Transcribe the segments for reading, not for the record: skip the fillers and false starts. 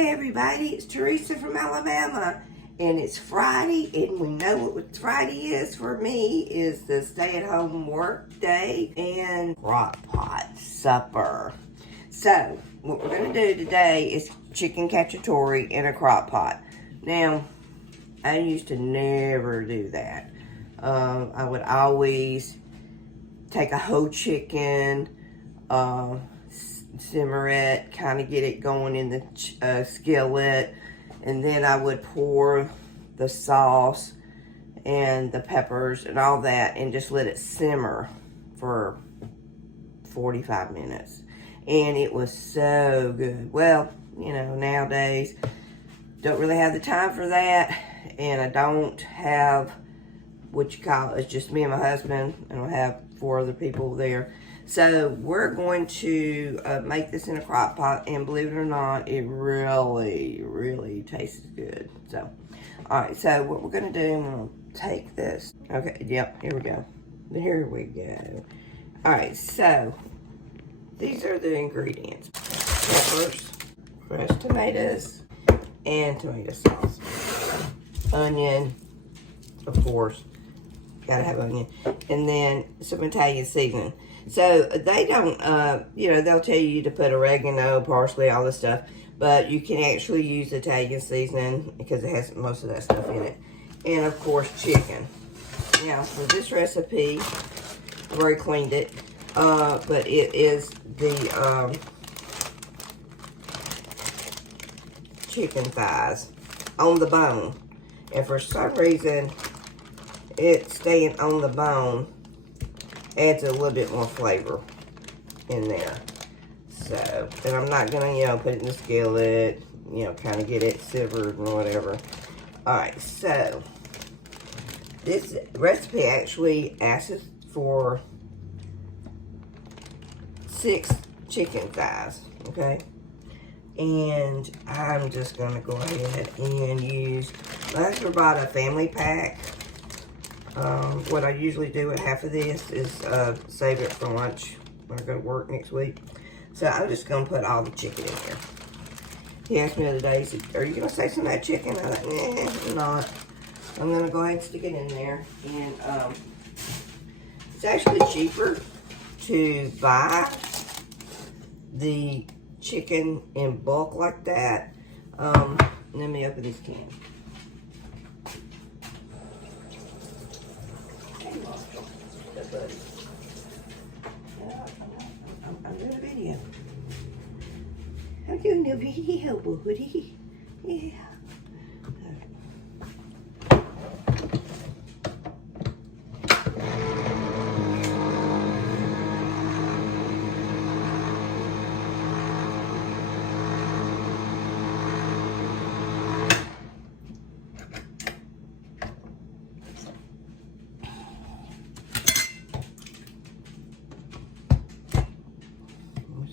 Hey everybody, it's Teresa from Alabama, and it's Friday, and we know what Friday is for me is the stay-at-home work day and crock pot supper. So, what we're going to do today is chicken cacciatore in a crock pot. Now, I used to never do that. I would always take a whole chicken, simmer it, kind of get it going in the skillet, and then I would pour the sauce and the peppers and all that and just let it simmer for 45 minutes. And it was so good. Well, you know, nowadays, don't really have the time for that, and I don't have what you call it. It's just me and my husband, and I have 4 other people there. So we're going to make this in a crock pot, and believe it or not, it really, really tastes good. So, all right, so what we're gonna do, I'm gonna take this. Okay, yep, here we go. Here we go. All right, so these are the ingredients. Peppers, fresh tomatoes, and tomato sauce. Onion, of course, gotta have onion. And then some Italian seasoning. So they don't, you know, they'll tell you to put oregano, parsley, all this stuff, but you can actually use Italian seasoning because it has most of that stuff in it. And of course, chicken. Now, for this recipe, I've already cleaned it, but it is the chicken thighs on the bone. And for some reason, it's staying on the bone adds a little bit more flavor in there. So, and I'm not gonna, you know, put it in the skillet, you know, kind of get it simmered and whatever. All right, so this recipe actually asks for 6 chicken thighs, okay? And I'm just gonna go ahead and use, my husband bought a family pack. What I usually do with half of this is save it for lunch when I go to work next week. So I'm just going to put all the chicken in here. He asked me the other day, he said, are you going to save some of that chicken? I was like, nah, I'm not. I'm going to go ahead and stick it in there. And it's actually cheaper to buy the chicken in bulk like that. Let me open this can. I'm doing a video. I'm doing a video, buddy. Yeah.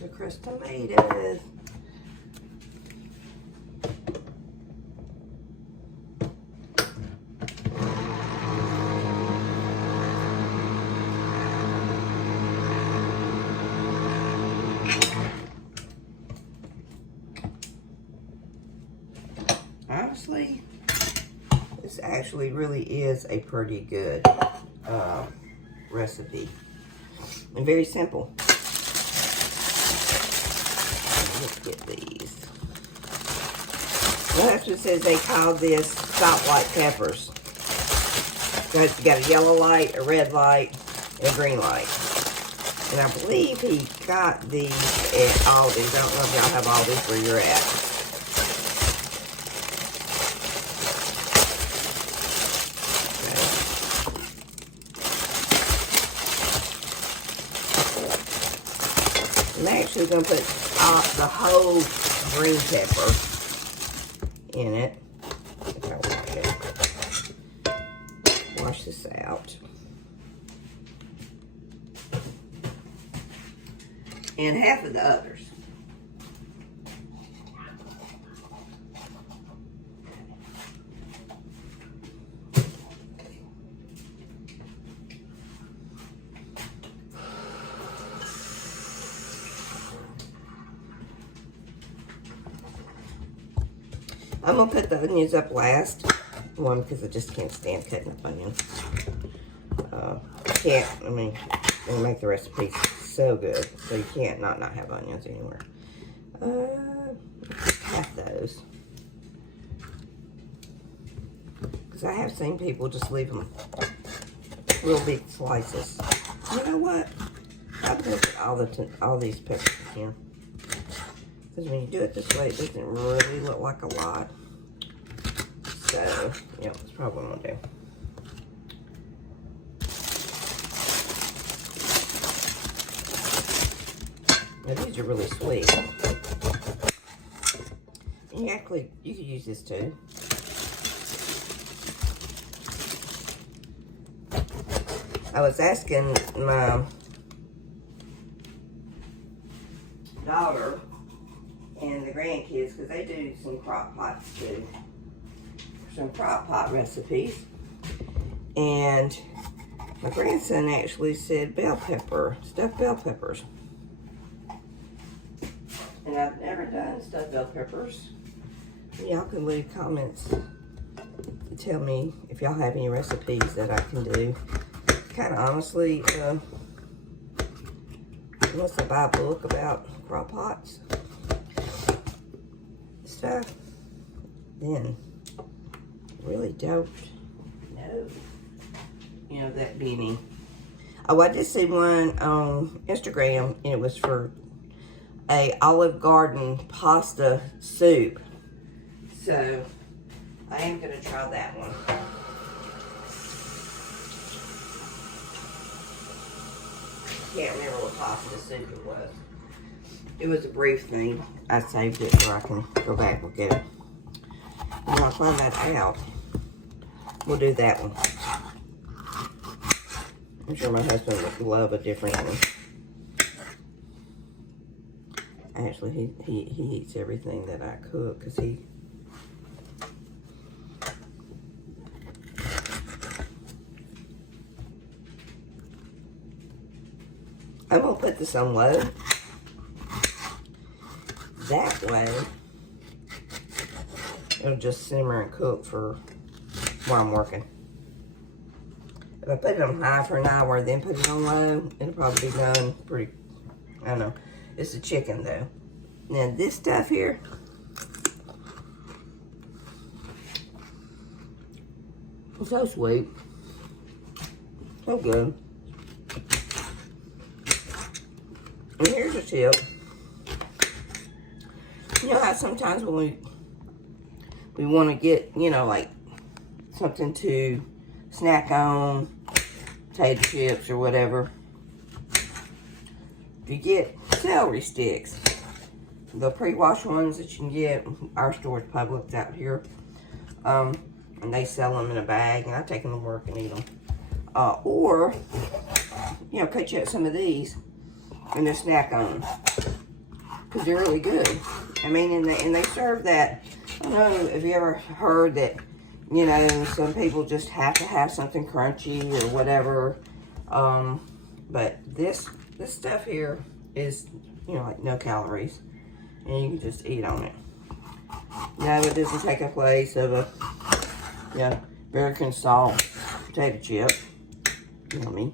The crushed tomatoes. Honestly, this actually really is a pretty good recipe and very simple. Let's get these. My husband says they call this salt-like peppers. You got a yellow light, a red light, and a green light. And I believe he got these at Aldi's. I don't know if y'all have Aldi's where you're at. Okay. I'm actually going to put the whole green pepper in it. Wash this out. And half of the others. I'm gonna put the onions up last. One, because I just can't stand cutting up onions. I mean, they make the recipe so good, so you can't not have onions anywhere. Half those. Because I have seen people just leave them little big slices. You know what? I'm gonna put all these peppers in here. Because when you do it this way, it doesn't really look like a lot. So, yeah, that's probably what I'm gonna do. Now, these are really sweet. And you could use this too. I was asking my daughter and the grandkids, because they do some crock pots too, some crock pot recipes. And my grandson actually said bell pepper, stuffed bell peppers. And I've never done stuffed bell peppers. Y'all can leave comments to tell me if y'all have any recipes that I can do. Kind of honestly, unless I buy a book about crock pots stuff, then really don't know, you know, that beanie. Oh, I did see one on Instagram, and it was for a Olive Garden pasta soup. So I am gonna try that one. Can't remember what pasta soup it was. It was a brief thing. I saved it so I can go back and get it. When I find that out, we'll do that one. I'm sure my husband would love a different one. Actually, he eats everything that I cook, because I'm going to put this on low. That way, it'll just simmer and cook for while I'm working. If I put it on high for an hour, then put it on low, it'll probably be done pretty, I don't know. It's a chicken, though. Now, this stuff here, it's so sweet. So good. And here's a tip. You know how sometimes when we want to get, you know, like something to snack on, potato chips or whatever. If you get celery sticks, the pre-washed ones that you can get, our store is Publix out here, and they sell them in a bag, and I take them to work and eat them. Or, you know, cut you up some of these and just snack on them, because they're really good. I mean, and they serve that. I don't know if you ever heard that, you know, some people just have to have something crunchy or whatever. But this stuff here is, you know, like no calories, and you can just eat on it. Now, it doesn't take a place of a, yeah, American salt potato chip. You know what I mean?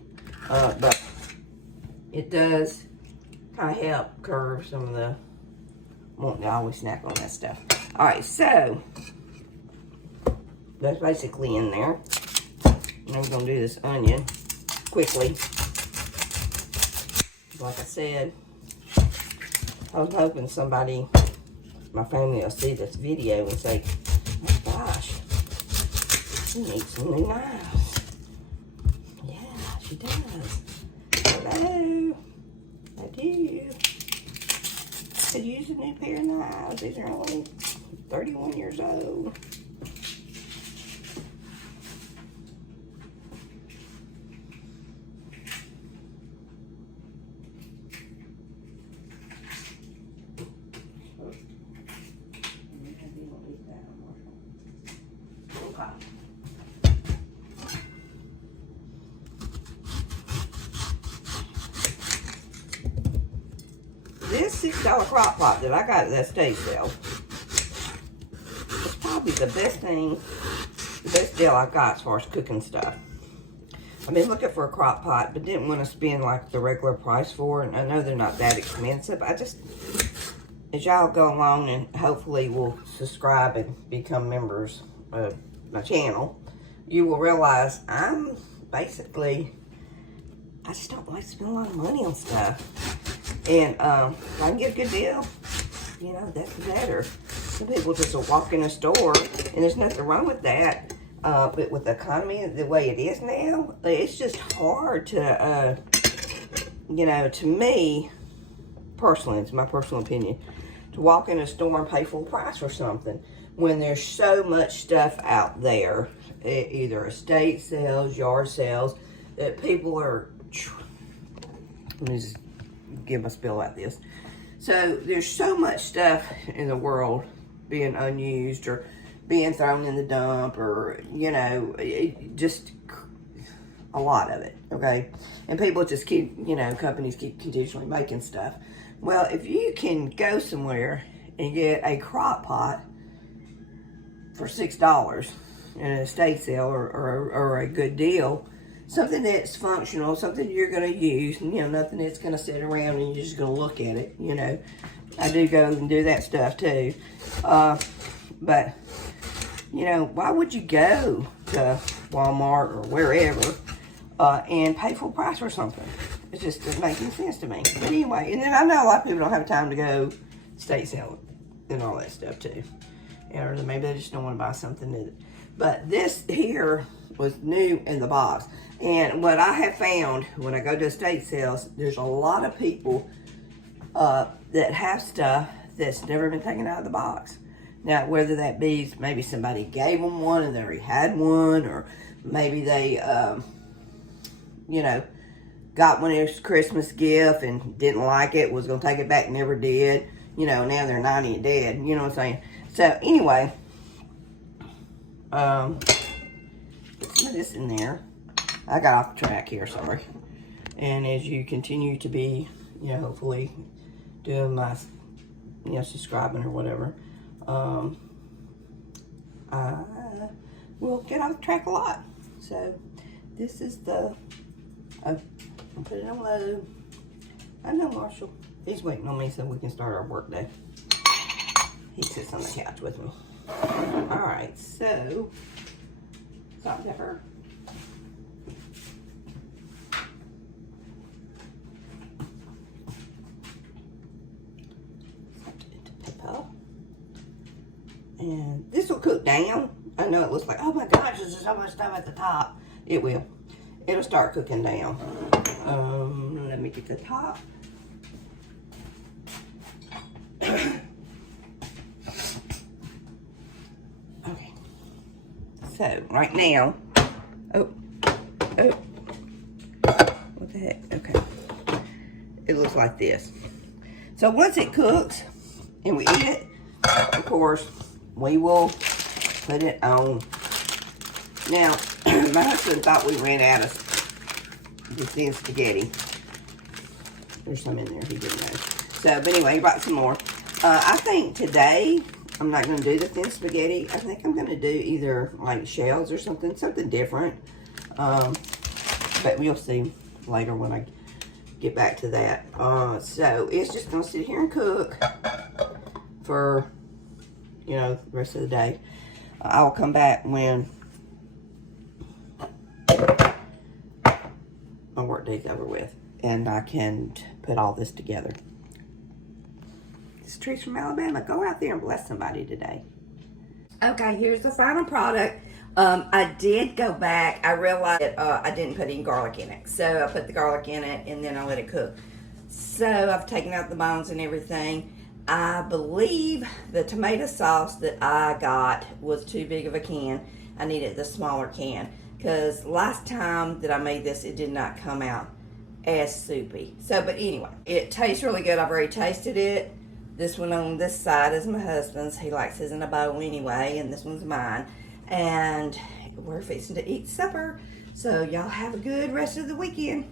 But it does kind of help curb some of the wanting to always snack on that stuff. All right, so that's basically in there. And I'm gonna do this onion quickly. Like I said, I was hoping somebody, my family, will see this video and say, oh my gosh, she needs some new knives. Yeah, she does. Hello, I do. Could use a new pair of knives. These are only 31 years old. This $6 crock pot that I got at that stage sale, it's probably the best deal I got as far as cooking stuff. I've been looking for a crock pot, but didn't want to spend like the regular price for it. And I know they're not that expensive. As y'all go along and hopefully will subscribe and become members of my channel, you will realize I just don't like to spend a lot of money on stuff. And if I can get a good deal, you know, that's better. Some people just will walk in a store, and there's nothing wrong with that. But with the economy the way it is now, it's just hard to, you know, to me, personally, it's my personal opinion, to walk in a store and pay full price for something when there's so much stuff out there, either estate sales, yard sales, that people are, let me just give a spill like this. So there's so much stuff in the world being unused or being thrown in the dump, or, you know, just a lot of it, okay? And people just keep, you know, companies keep continually making stuff. Well, if you can go somewhere and get a crock pot for $6 in an estate sale or a good deal, something that's functional, something you're going to use, you know, nothing that's going to sit around and you're just going to look at it, you know. I do go and do that stuff too. But, you know, why would you go to Walmart or wherever and pay full price for something? It just doesn't make any sense to me. But anyway, and then I know a lot of people don't have time to go estate sale and all that stuff too. Or maybe they just don't want to buy something new. But this here was new in the box. And what I have found when I go to estate sales, there's a lot of people that have stuff that's never been taken out of the box. Now, whether that be maybe somebody gave them one and they already had one, or maybe they, you know, got one as a Christmas gift and didn't like it, was going to take it back, never did. You know, now they're 90 and dead. You know what I'm saying? So, anyway, put some of this in there. I got off the track here, sorry. And as you continue to be, you know, hopefully doing my, you know, subscribing or whatever, I will get off the track a lot. So, this is the, I'll put it on low. I know Marshall, he's waiting on me so we can start our work day. He sits on the couch with me. All right, so, salt and pepper. And this will cook down. I know it looks like, oh my gosh, there's so much stuff at the top. It will. It'll start cooking down. Let me get the top. Okay. So, right now, oh, what the heck? Okay. It looks like this. So, once it cooks and we eat it, of course, we will put it on. Now, my husband thought we ran out of the thin spaghetti. There's some in there, he didn't know. So, but anyway, he brought some more. I think today, I'm not going to do the thin spaghetti. I think I'm going to do either like shells or something different. But we'll see later when I get back to that. So, it's just going to sit here and cook for, you know, the rest of the day. I'll come back when my work day's over with, and I can put all this together. This tree's from Alabama. Go out there and bless somebody today. Okay, here's the final product. I did go back. I realized that I didn't put any garlic in it. So I put the garlic in it, and then I let it cook. So I've taken out the bones and everything. I believe the tomato sauce that I got was too big of a can. I needed the smaller can, because last time that I made this, it did not come out as soupy. So, but anyway, it tastes really good. I've already tasted it. This one on this side is my husband's. He likes his in a bowl anyway, and this one's mine. And we're fixing to eat supper. So y'all have a good rest of the weekend.